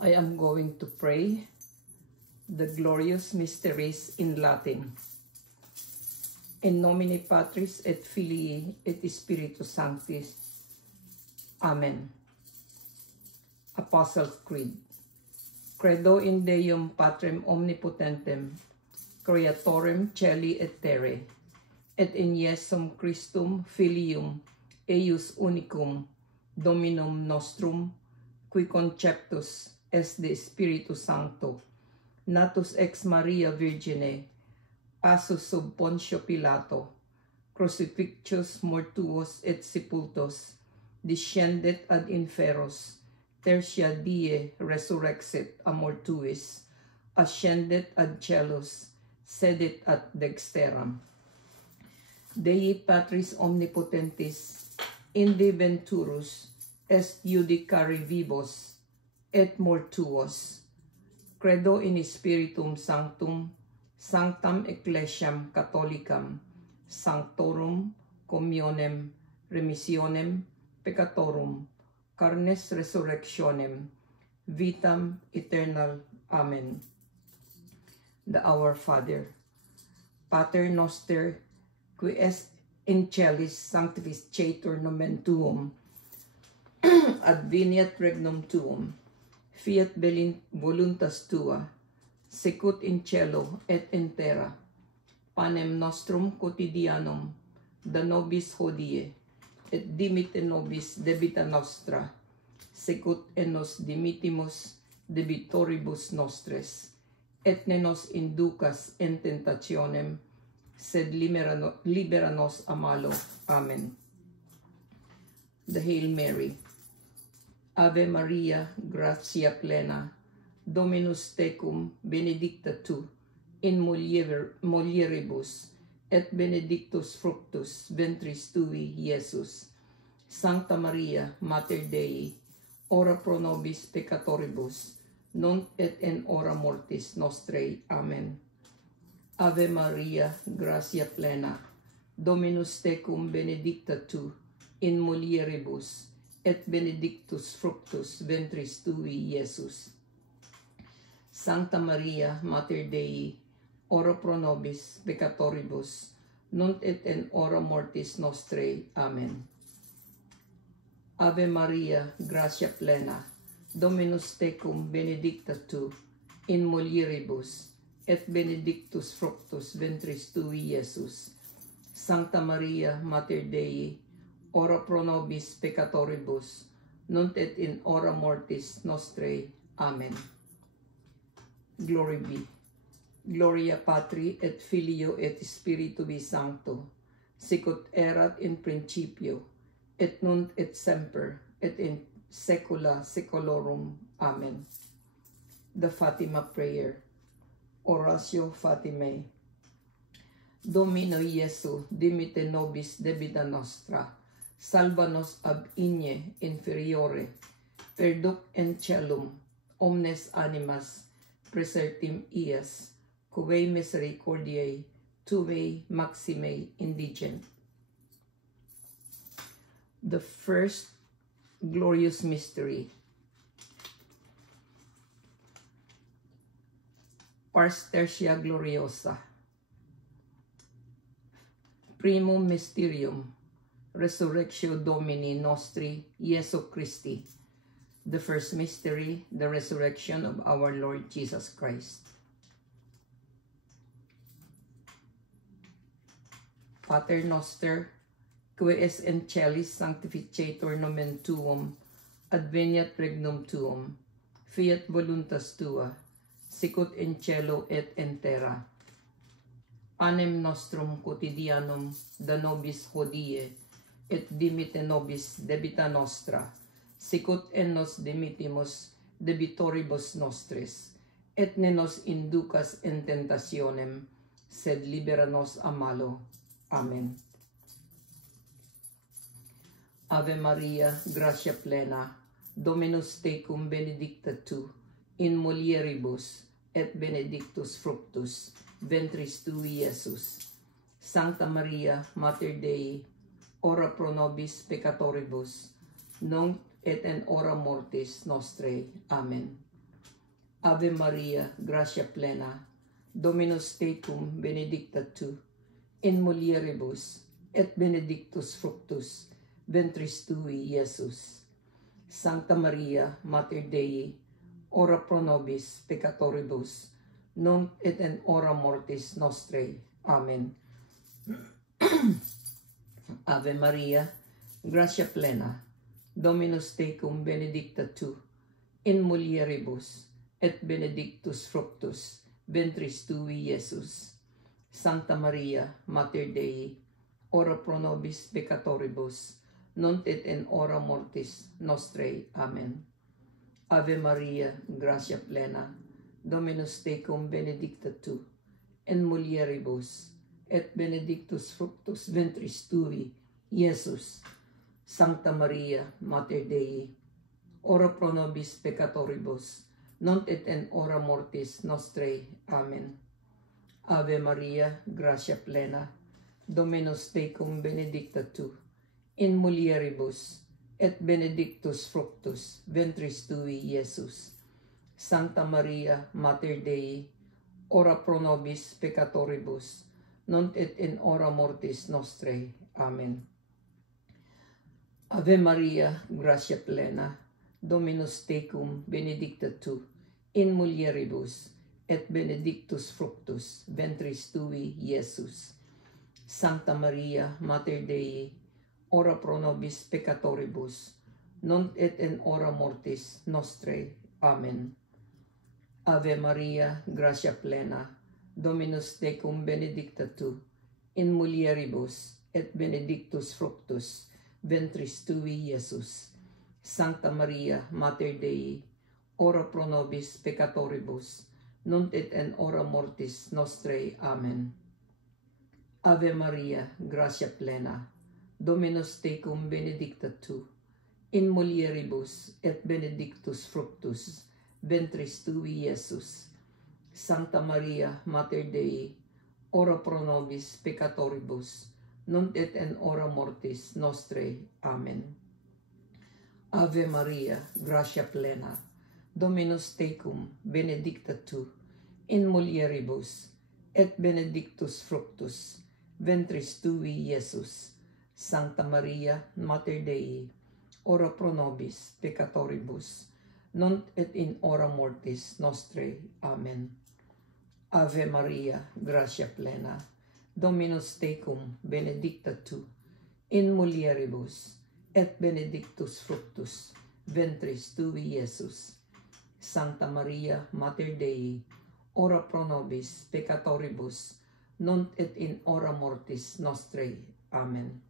I am going to pray the glorious mysteries in Latin. In nomine Patris et Filii et Spiritus Sanctis. Amen. Apostles' Creed. Credo in Deum Patrem Omnipotentem, Creatorem Caeli et Terrae, et in Iesum Christum Filium eius unicum, Dominum nostrum, qui conceptus est de Spiritu Sancto, natus ex Maria Virgine, passus sub Pontio Pilato, crucifixus mortuos et sepultus, descendet ad inferos, tertia die resurrexit a mortuis, ascendet ad caelos, sedet ad dexteram. Dei Patris omnipotentis, inde venturus, est judicari vivos, et mortuos. Credo in Spiritum Sanctum, Sanctam Ecclesiam Catholicam, Sanctorum Communiem, Remissionem Peccatorum, Carnes Resurrectionem, Vitam Eternal. Amen. The Our Father. Pater Noster, qui es in celis sanctificetur nomen tuum, adveniat regnum tuum, fiat voluntas tua, sicut in cielo et in terra. Panem nostrum quotidianum da nobis hodie, et dimite nobis debita nostra, sicut et nos dimittimus debitoribus nostres, et ne nos inducas in tentationem, sed libera nos a malo. Amen. The Hail Mary. Ave Maria, gratia plena, Dominus tecum, benedicta tu, in mulieribus, et benedictus fructus ventris tui, Iesus. Sancta Maria, Mater Dei, ora pro nobis peccatoribus, nunc et in hora mortis nostrae. Amen. Ave Maria, gratia plena, Dominus tecum, benedicta tu, in mulieribus, et benedictus fructus ventris tui, Iesus. Sancta Maria, Mater Dei, ora pro nobis peccatoribus, nunc et in hora mortis nostrae. Amen. Ave Maria, gratia plena, Dominus tecum, benedicta tu, in mulieribus, et benedictus fructus ventris tui, Iesus. Sancta Maria, Mater Dei, ora pro nobis peccatoribus, nunc et in hora mortis nostrae. Amen. Glory be. Gloria Patri et Filio et Spiritui Sancto, sicut erat in principio, et nunc et semper, et in saecula saeculorum. Amen. The Fatima Prayer. Oratio Fatimae. Domino Iesu, dimite nobis debita nostra, salva nos ab igne inferiore, perduc in caelum omnes animas praesertim ias, quae misericordiae tuae maximae indigent. The first glorious mystery. Pars tertia gloriosa. Primum mysterium, Resurrectio Domini nostri Iesu Christi. The first mystery, the resurrection of our Lord Jesus Christ. Pater Noster, qui es in celis sanctificetur nomen tuum, adveniat regnum tuum, fiat voluntas tua, sicut in cielo et in terra. Panem nostrum quotidianum da nobis hodie, et dimite nobis debita nostra, sicut et nos dimittimus debitoribus nostris, et ne nos inducas in tentationem, sed libera nos a malo. Amen. Ave Maria, gratia plena, Dominus tecum, benedicta tu, in mulieribus, et benedictus fructus ventris tui, Iesus. Sancta Maria, Mater Dei, ora pro nobis peccatoribus, nunc et in hora mortis nostrae. Amen. Ave Maria, gratia plena, Dominus tecum, benedicta tu, in mulieribus, et benedictus fructus ventris tui, Iesus. Sancta Maria, Mater Dei, ora pro nobis peccatoribus, nunc et in hora mortis nostrae. Amen. Ave Maria, gratia plena, Dominus tecum, benedicta tu, in mulieribus, et benedictus fructus ventris tui, Iesus. Sancta Maria, Mater Dei, ora pro nobis peccatoribus, nunc et in hora mortis nostrae. Amen. Ave Maria, gratia plena, Dominus tecum, benedicta tu, in mulieribus, et benedictus fructus ventris tui, Iesus. Sancta Maria, Mater Dei, ora pro nobis peccatoribus, nunc et in hora mortis nostrae. Amen. Ave Maria, gratia plena, Dominus tecum, benedicta tu, in mulieribus, et benedictus fructus ventris tui, Iesus. Sancta Maria, Mater Dei, ora pro nobis peccatoribus, nunc et in hora mortis nostrae. Amen. Ave Maria, gratia plena, Dominus tecum, benedicta tu, in mulieribus, et benedictus fructus ventris tui, Iesus. Sancta Maria, Mater Dei, ora pro nobis peccatoribus, nunc et in hora mortis nostrae. Amen. Ave Maria, gratia plena, Dominus tecum, benedicta tu, in mulieribus, et benedictus fructus ventris tui, Iesus. Sancta Maria, Mater Dei, ora pro nobis peccatoribus, nunc et in hora mortis nostrae. Amen. Ave Maria, gratia plena, Dominus tecum, benedicta tu, in mulieribus, et benedictus fructus ventris tui, Iesus. Sancta Maria, Mater Dei, ora pro nobis peccatoribus, nunc et in hora mortis nostrae. Amen. Ave Maria, gratia plena, Dominus tecum, benedicta tu, in mulieribus, et benedictus fructus ventris tui, Iesus. Sancta Maria, Mater Dei, ora pro nobis peccatoribus, nunc et in hora mortis nostrae. Amen. Ave Maria, gratia plena, Dominus tecum, benedicta tu, in mulieribus, et benedictus fructus ventris tui, Iesus. Sancta Maria, Mater Dei, ora pro nobis peccatoribus, nunc et in hora mortis nostrae. Amen.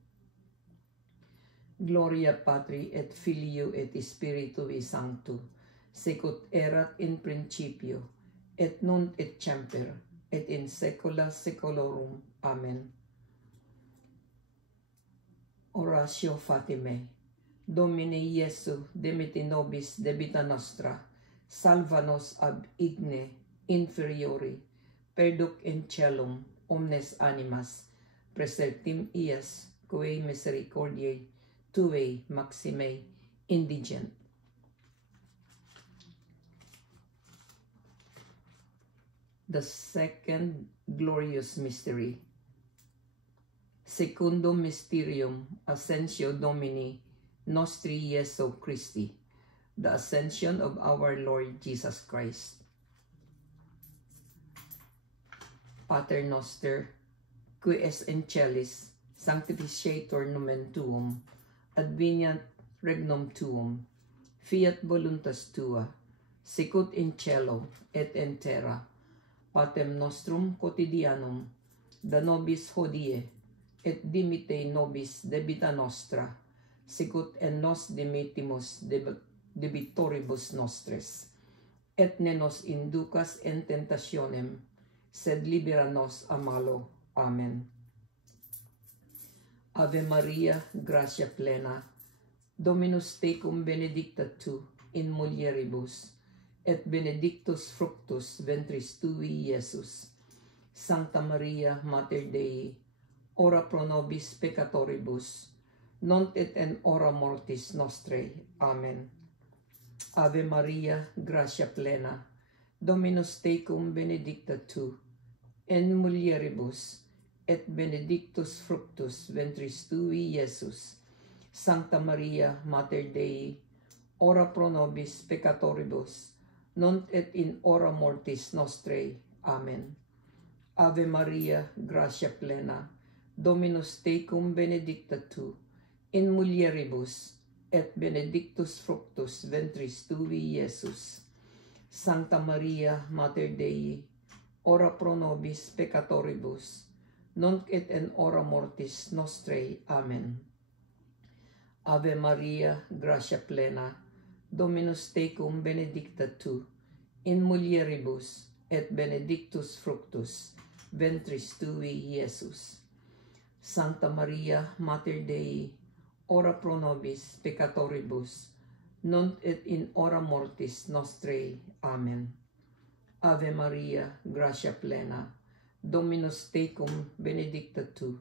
Gloria Patri et Filio et Spiritui Sancto, sicut erat in principio, et nunc et semper, et in saecula saeculorum. Amen. Oratio Fatimae. Domine Iesu, dimitti nobis debita nostra, salva nos ab igne inferiori, perduc in caelum omnes animas, presertim ias quae misericordiae tuae maximae indigent. The second glorious mystery. Secundum mysterium Ascensio Domini Nostri Iesu Christi, the ascension of our Lord Jesus Christ. Pater noster, qui es in celis, sanctificator nomen tuum, adveniat regnum tuum, fiat voluntas tua, sicut in cielo et in terra. Patem nostrum quotidianum, da nobis hodie, et dimitte nobis debita nostra, sicut en nos dimittimus debitoribus nostres, et ne nos inducas in tentationem, sed libera nos a malo. Amen. Ave Maria, gratia plena, Dominus tecum, benedicta tu in mulieribus, et benedictus fructus ventris tui, Iesus. Sancta Maria, Mater Dei, ora pro nobis peccatoribus, nunc et in hora mortis nostrae. Amen. Ave Maria, gratia plena, Dominus tecum benedicta tu, in mulieribus, et benedictus fructus ventris tui, Iesus. Sancta Maria, Mater Dei, ora pro nobis peccatoribus, nunc et in hora mortis nostrae. Amen. Ave Maria, gratia plena, Dominus tecum benedicta tu, in mulieribus, et benedictus fructus ventris tui, Iesus. Sancta Maria, Mater Dei, ora pro nobis peccatoribus, nunc et in hora mortis nostrae. Amen. Ave Maria, gratia plena, Dominus tecum benedicta tu, in mulieribus, et benedictus fructus ventris tui, Iesus. Sancta Maria, Mater Dei, ora pro nobis peccatoribus, nunc et in hora mortis nostrae. Amen. Ave Maria, gratia plena, Dominus tecum benedicta tu,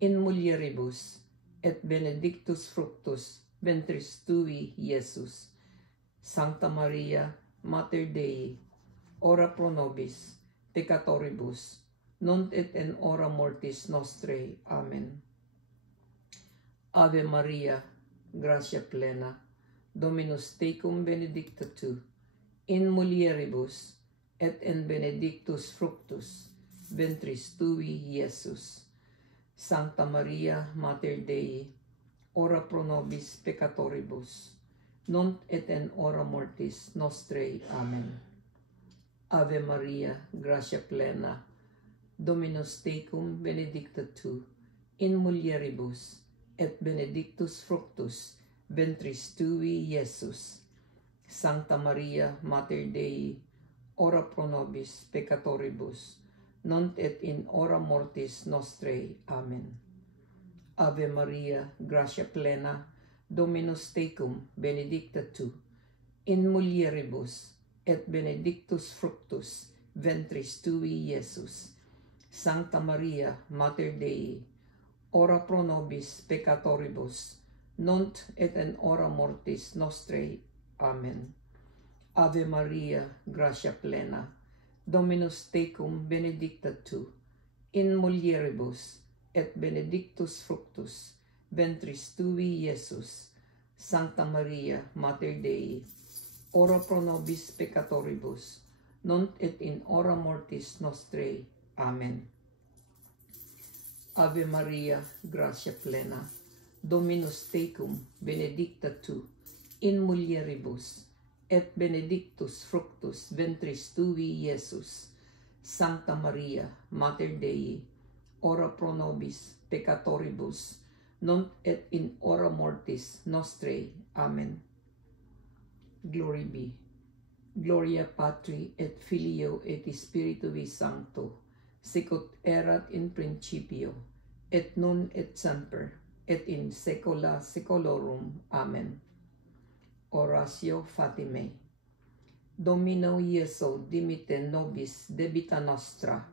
in mulieribus, et benedictus fructus ventris tui, Iesus. Sancta Maria, Mater Dei, ora pro nobis peccatoribus, nunc et in hora mortis nostrae. Amen. Ave Maria, gratia plena, Dominus tecum benedicta tu, in mulieribus, et in benedictus fructus ventris tui, Iesus. Sancta Maria, Mater Dei, ora pro nobis peccatoribus, nunc et in hora mortis nostrae. Amen. Ave Maria, gratia plena, Dominus tecum benedicta tu, in mulieribus, et benedictus fructus ventris tui, Iesus. Sancta Maria, Mater Dei, ora pro nobis peccatoribus, nunc et in hora mortis nostrae. Amen. Ave Maria, gratia plena, Dominus tecum benedicta tu, in mulieribus, et benedictus fructus ventris tui, Iesus. Sancta Maria, Mater Dei, ora pro nobis peccatoribus, nunc et in hora mortis nostrae. Amen. Ave Maria, gratia plena, Dominus tecum benedicta tu, in mulieribus, et benedictus fructus ventris tui, Iesus. Sancta Maria, Mater Dei, ora pro nobis peccatoribus, nunc et in hora mortis nostrae. Amen. Ave Maria, gratia plena, Dominus tecum benedicta tu, in mulieribus, et benedictus fructus ventris tui, Iesus. Sancta Maria, Mater Dei, ora pro nobis peccatoribus, nunc et in hora mortis nostrae. Amen. Glory be. Gloria Patri et Filio et Spiritui Sancto, sicut erat in principio, et nun et semper, et in saecula saeculorum. Amen. Oratio Fatimae. Domino Iesu dimite nobis debita nostra,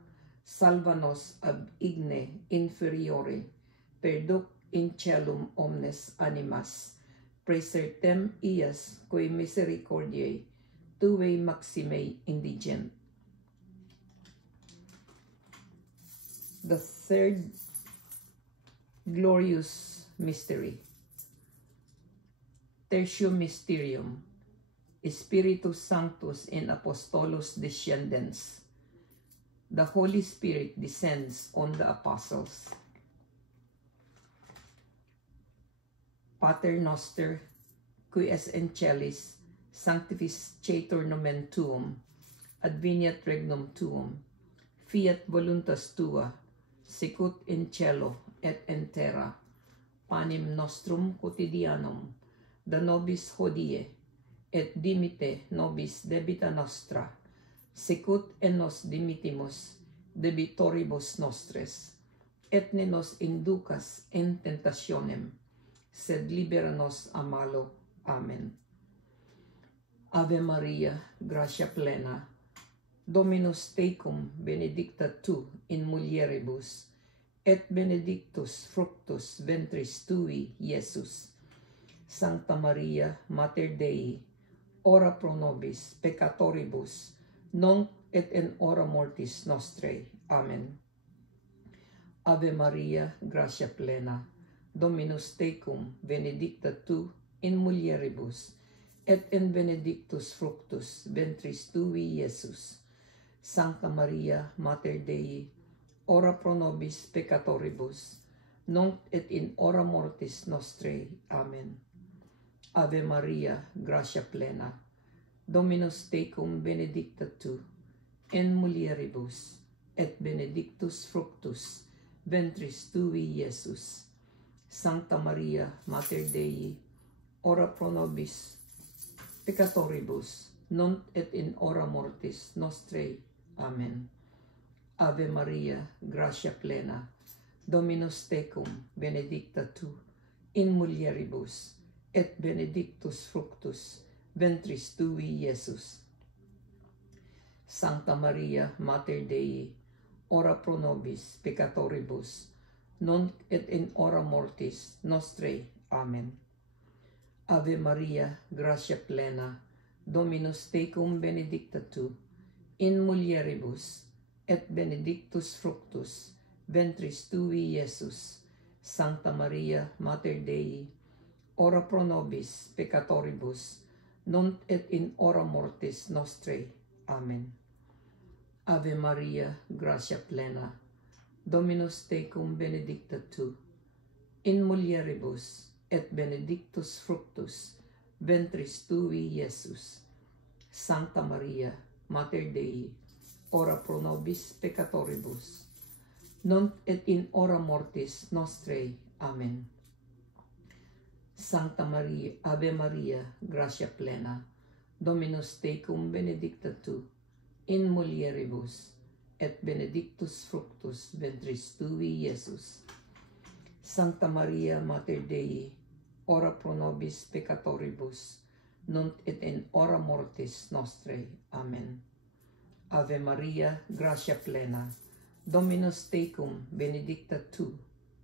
salva nos ab igne inferiore, perduc in caelum omnes animas, praesertem ias qui misericordiae tuae maximae indigent. The third glorious mystery. Tertium Mysterium, Spiritus Sanctus in Apostolus Descendens. The Holy Spirit descends on the apostles. Pater noster, qui es in celis, sanctificetur nomen tuum, adveniat regnum tuum, fiat voluntas tua, sicut in cielo et in terra. Panem nostrum quotidianum da nobis hodie, et dimite nobis debita nostra, sicut en nos dimittimus debitoribus nostres, et ne nos inducas in tentationem, sed libera nos a malo. Amen. Ave Maria, gratia plena, Dominus tecum benedicta tu in mulieribus, et benedictus fructus ventris tui, Iesus. Sancta Maria, Mater Dei, ora pro nobis peccatoribus, nunc et in hora mortis nostrae. Amen. Ave Maria, gratia plena, Dominus tecum, benedicta tu in mulieribus, et in benedictus fructus ventris tui, Iesus. Sancta Maria, Mater Dei, ora pro nobis peccatoribus, nunc et in hora mortis nostrae. Amen. Ave Maria, gratia plena, Dominus tecum, benedicta tu in mulieribus, et benedictus fructus ventris tui, Iesus. Sancta Maria, Mater Dei, ora pro nobis peccatoribus, nunc et in hora mortis nostrae. Amen. Ave Maria, gratia plena, Dominus tecum, benedicta tu in mulieribus, et benedictus fructus ventris tui, Iesus. Sancta Maria, Mater Dei, ora pro nobis peccatoribus, nunc et in hora mortis nostrae. Amen. Ave Maria, gratia plena, Dominus tecum, benedicta tu in mulieribus, et benedictus fructus ventris tui, Iesus. Sancta Maria, Mater Dei, ora pro nobis peccatoribus, nunc et in hora mortis nostrae. Amen. Ave Maria, gratia plena, Dominus tecum, benedicta tu in mulieribus, et benedictus fructus ventris tui, Iesus. Sancta Maria, Mater Dei, ora pro nobis peccatoribus, nunc et in hora mortis nostrae. Amen. Sancta Maria, Ave Maria, gratia plena, Dominus tecum, benedicta tu in mulieribus, et benedictus fructus ventris tui, Iesus. Sancta Maria, Mater Dei, ora pro nobis peccatoribus, nunc et in hora mortis nostrae. Amen. Ave Maria, gratia plena, Dominus tecum, benedicta tu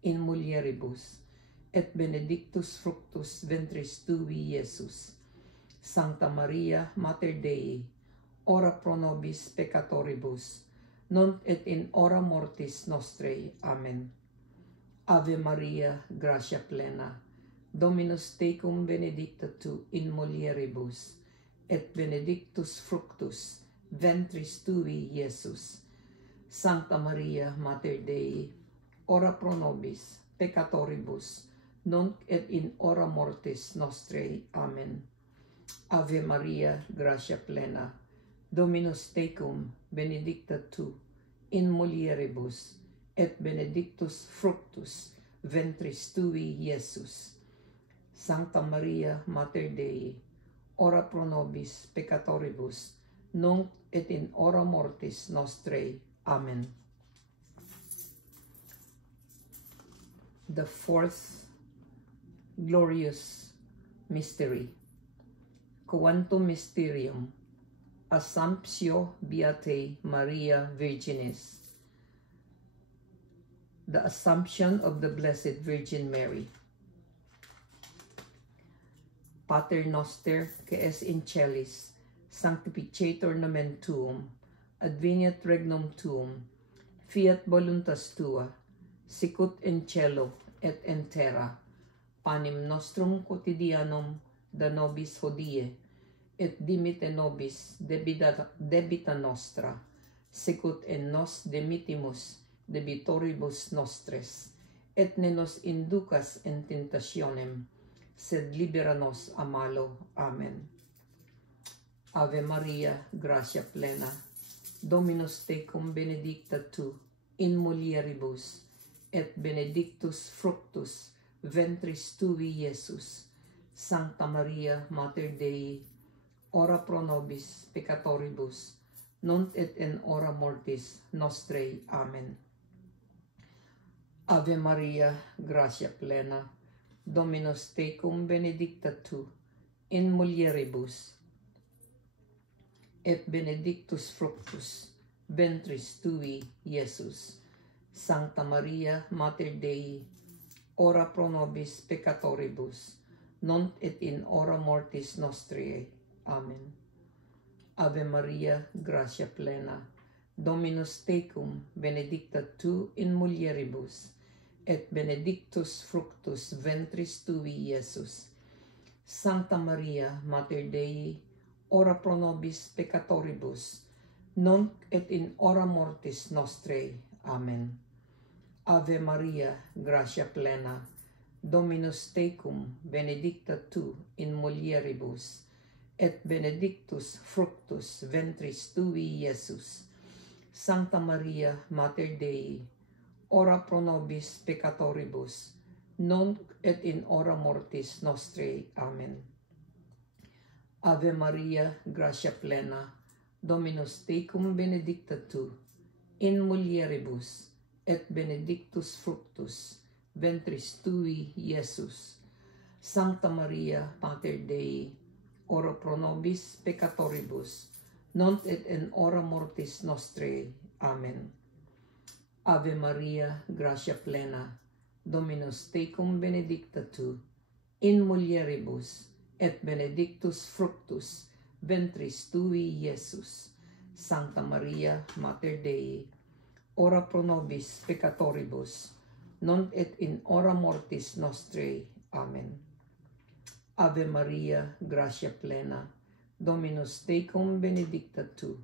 in mulieribus, et benedictus fructus ventris tui, Iesus. Sancta Maria, Mater Dei, ora pro nobis peccatoribus, nunc et in hora mortis nostrae. Amen. Ave Maria, gratia plena, Dominus tecum, benedicta tu in mulieribus, et benedictus fructus ventris tui, Iesus. Sancta Maria, Mater Dei, ora pro nobis peccatoribus, nunc et in hora mortis nostrae. Amen. Ave Maria, gratia plena, Dominus tecum, benedicta tu in mulieribus, et benedictus fructus ventris tui, Iesus. Sancta Maria, Mater Dei, ora pro nobis peccatoribus, nunc et in hora mortis nostrae. Amen. The fourth glorious mystery, Quantum Mysterium, Assumptio Beatae Maria Virginis, the Assumption of the Blessed Virgin Mary. Pater noster, que es in celis, sanctificetur nomen tuum, adveniat regnum tuum, fiat voluntas tua, sicut in cielo et in terra. Panem nostrum quotidianum da nobis hodie, et dimite nobis debita nostra, sicut in nos dimitimus debitoribus nostres, et ne nos inducas in tentationem, sed libera nos a malo. Amen. Ave Maria, gratia plena, Dominus tecum, benedicta tu in mulieribus, et benedictus fructus ventris tui, Iesus. Sancta Maria, Mater Dei, ora pro nobis peccatoribus, nunc et in hora mortis nostrae. Amen. Ave Maria, gratia plena, Dominus tecum, benedicta tu in mulieribus, et benedictus fructus ventris tui, Iesus. Sancta Maria, Mater Dei, ora pro nobis peccatoribus, nunc et in hora mortis nostrae. Amen. Ave Maria, gratia plena, Dominus tecum, benedicta tu in mulieribus, et benedictus fructus ventris tui, Iesus. Sancta Maria, Mater Dei, ora pro nobis peccatoribus, nunc et in hora mortis nostrae. Amen. Ave Maria, gratia plena, Dominus tecum, benedicta tu in mulieribus, et benedictus fructus ventris tui, Iesus. Sancta Maria, Mater Dei, ora pro nobis peccatoribus, nunc et in hora mortis nostrae. Amen. Ave Maria, gratia plena, Dominus tecum, benedicta tu in mulieribus, et benedictus fructus ventris tui, Iesus. Sancta Maria, Mater Dei, ora pro nobis peccatoribus, nunc et in hora mortis nostrae. Amen. Ave Maria, gratia plena, Dominus tecum, benedicta tu in mulieribus, et benedictus fructus ventris tui, Iesus. Sancta Maria, Mater Dei, ora pro nobis peccatoribus, nunc et in hora mortis nostrae. Amen. Ave Maria, gratia plena, Dominus tecum, benedicta tu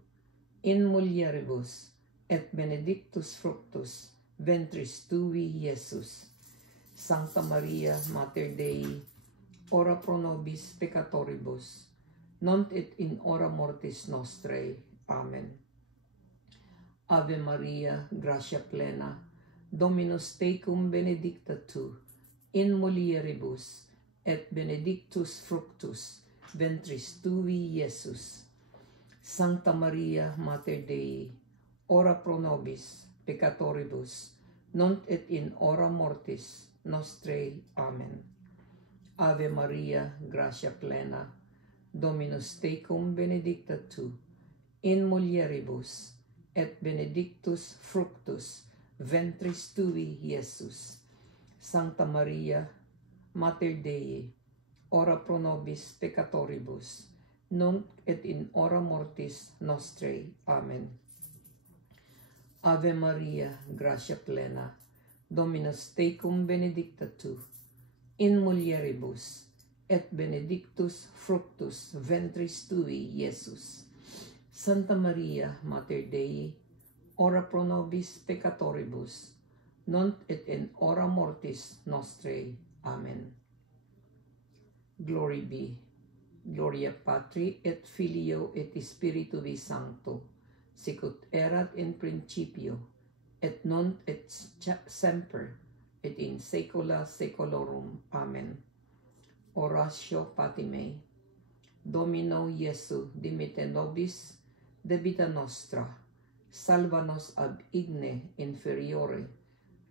in mulieribus, et benedictus fructus ventris tui, Iesus. Sancta Maria, Mater Dei, ora pro nobis peccatoribus, nunc et in hora mortis nostrae. Amen. Ave Maria, gratia plena, Dominus tecum, benedicta tu in mulieribus, et benedictus fructus ventris tui, Iesus. Sancta Maria, Mater Dei, ora pro nobis peccatoribus, nunc et in hora mortis nostrae. Amen. Ave Maria, gratia plena, Dominus tecum, benedicta tu in mulieribus, et benedictus fructus ventris tui, Iesus. Sancta Maria, Mater Dei, ora pro nobis peccatoribus, nunc et in hora mortis nostrae. Amen. Ave Maria, gratia plena, Dominus tecum, benedicta tu in mulieribus, et benedictus fructus ventris tui, Iesus. Santa Maria, Mater Dei, ora pro nobis peccatoribus, nunc et in hora mortis nostrae. Amen. Glory be. Gloria Patri et Filio et Spiritui Sancto, sicut erat in principio, et nunc et semper, et in saecula saeculorum. Amen. Oratio Pati mei. Domino Iesu, dimitte nobis debita nostra, salva nos ab igne inferiore,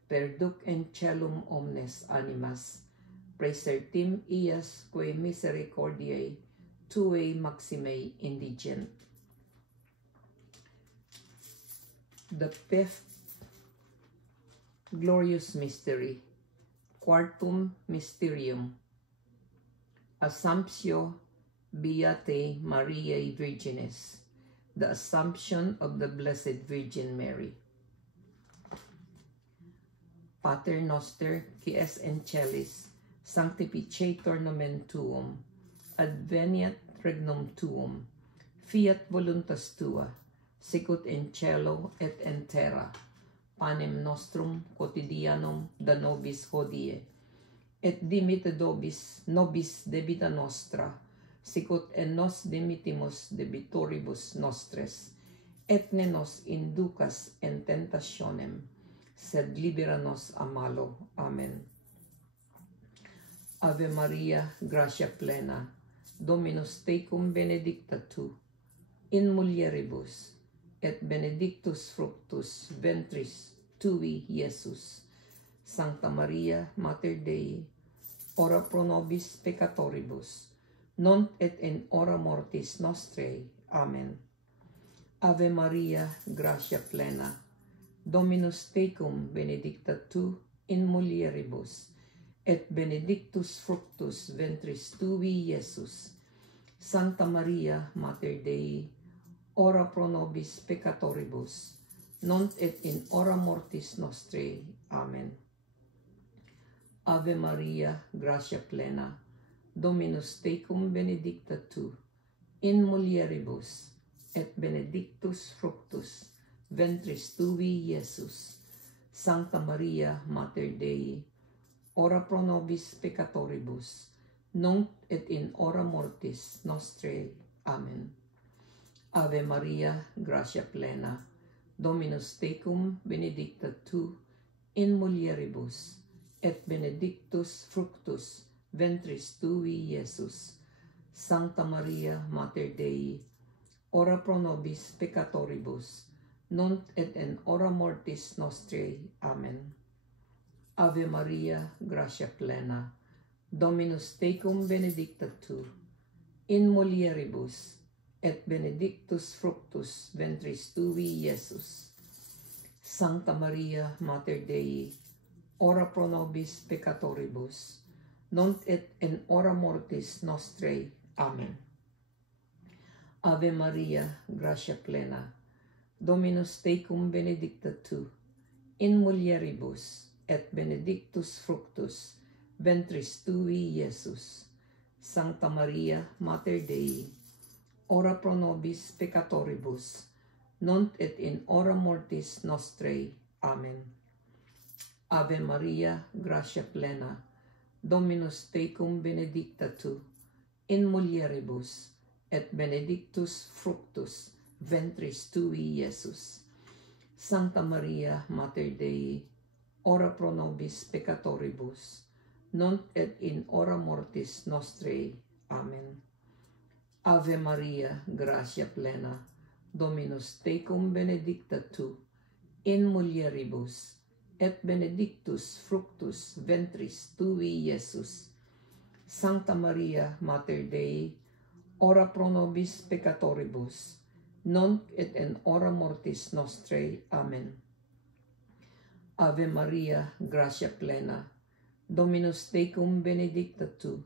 perduc in caelum omnes animas, praesertim ias quae misericordiae tuae maximei indigent. The fifth glorious mystery, quartum mysterium, Assumptio Beatae Mariae Virginis, the Assumption of the Blessed Virgin Mary. Pater noster, qui es in celis, sanctificetur nomen tuum, adveniat regnum tuum, fiat voluntas tua, sicut in cielo et in terra. Panem nostrum quotidianum da nobis hodie, et dimitte nobis debita nostra, sicut en nos dimittimus debitoribus nostres, et ne nos inducas in tentationem, sed libera nos a malo. Amen. Ave Maria, gratia plena, Dominus tecum, benedicta tu in mulieribus, et benedictus fructus ventris tui, Iesus. Sancta Maria, Mater Dei, ora pro nobis peccatoribus, nunc et in hora mortis nostrae. Amen. Ave Maria, gratia plena, Dominus tecum, benedicta tu in mulieribus, et benedictus fructus ventris tui, Iesus. Sancta Maria, Mater Dei, ora pro nobis peccatoribus, nunc et in hora mortis nostrae. Amen. Ave Maria, gratia plena, Dominus tecum benedicta tu, in mulieribus, et benedictus fructus ventris tui, Iesus. Sancta Maria, Mater Dei, ora pro nobis peccatoribus, nunc et in hora mortis nostrae. Amen. Ave Maria, gratia plena, Dominus tecum benedicta tu, in mulieribus, et benedictus fructus ventris tui, Iesus. Sancta Maria, Mater Dei, ora pro nobis peccatoribus, nunc et in hora mortis nostrae. Amen. Ave Maria, gratia plena, Dominus tecum benedicta tu, in mulieribus, et benedictus fructus ventris tui, Iesus. Sancta Maria, Mater Dei, ora pro nobis peccatoribus, nunc et in hora mortis nostrae. Amen. Ave Maria, gratia plena, Dominus tecum benedicta tu, in mulieribus, et benedictus fructus ventris tui, Iesus. Sancta Maria, Mater Dei, ora pro nobis peccatoribus, nunc et in hora mortis nostrae. Amen. Ave Maria, gratia plena, Dominus tecum benedicta tu, in mulieribus, et benedictus fructus ventris tui, Iesus. Sancta Maria, Mater Dei, ora pro nobis peccatoribus, nunc et in hora mortis nostrae. Amen. Ave Maria, gratia plena, Dominus tecum benedicta tu, in mulieribus, et benedictus fructus ventris tui, Iesus. Sancta Maria, Mater Dei, ora pro nobis peccatoribus, nunc et in hora mortis nostrae. Amen. Ave Maria, gratia plena, Dominus tecum benedicta tu,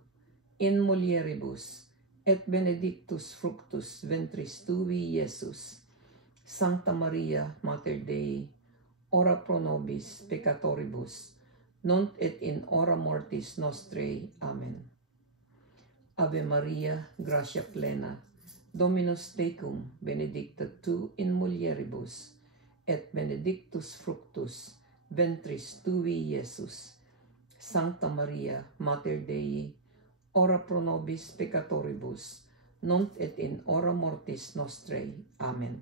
in mulieribus, et benedictus fructus ventris tui, Iesus. Sancta Maria, Mater Dei, ora pro nobis peccatoribus, nunc et in hora mortis nostrae. Amen. Ave Maria, gratia plena, Dominus tecum benedicta tu in mulieribus, et benedictus fructus ventris tui, Iesus. Sancta Maria, Mater Dei, ora pro nobis peccatoribus, nunc et in hora mortis nostrae. Amen.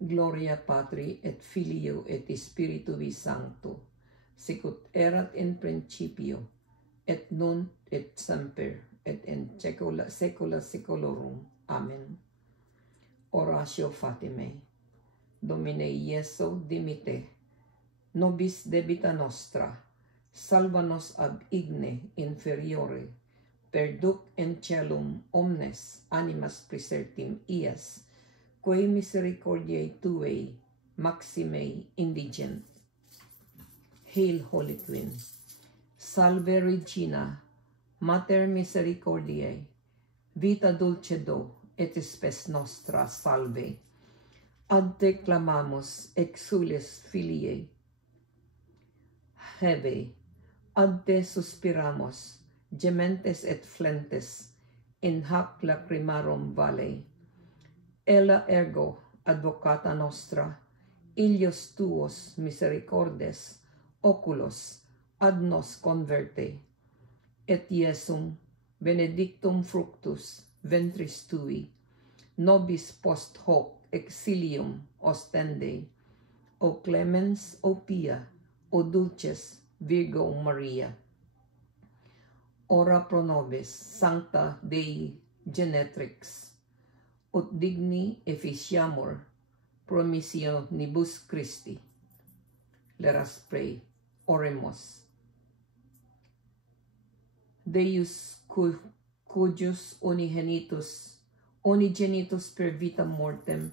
Gloria Patri et Filio et Spiritui Sancto, sicut erat in principio, et nunc et semper, et in saecula saeculorum. Amen. Oratio Fatimae. Domine Iesu dimite, nobis debita nostra, salva nos ab igne inferiore, perduc in caelum omnes animas praesertim ias, quae misericordiae tuae maxime indigent. Hail, Holy Queen. Salve Regina, Mater misericordiae, vita dulcedo et spes nostra salve. Ad te clamamus, exules filiae. Heve, ad te suspiramus, gementes et flentes, in hac lacrimarum vale. Ella ergo, advocata nostra, ilios tuos misericordes, oculos, ad nos converte, et Iesum benedictum fructus ventris tui, nobis post hoc exilium ostende, o clemens, o pia, o dulces Virgo Maria. Ora pro nobis, Sancta Dei Genetrix, ut digni efficiamur promissionibus Christi. Let us pray. Oremus. Deus cujus unigenitus per vitam mortem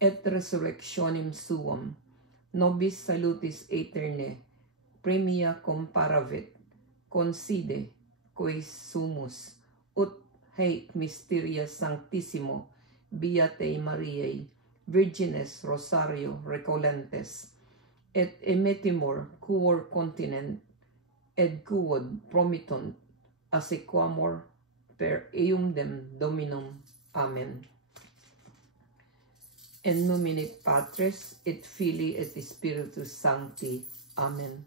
et resurrectionem suum, nobis salutis aeterne premia comparavit, concede quae sumus, ut haec mysteria sanctissimo Beatae Mariae, Virgines Rosario Recolentes, et emetimur cuor continent, ed quod promittunt asequamur per eundem Dominum. Amen. In nomine Patris et Filii et Spiritus Sancti. Amen.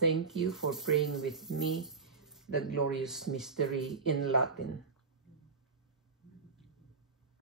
Thank you for praying with me the glorious mystery in Latin.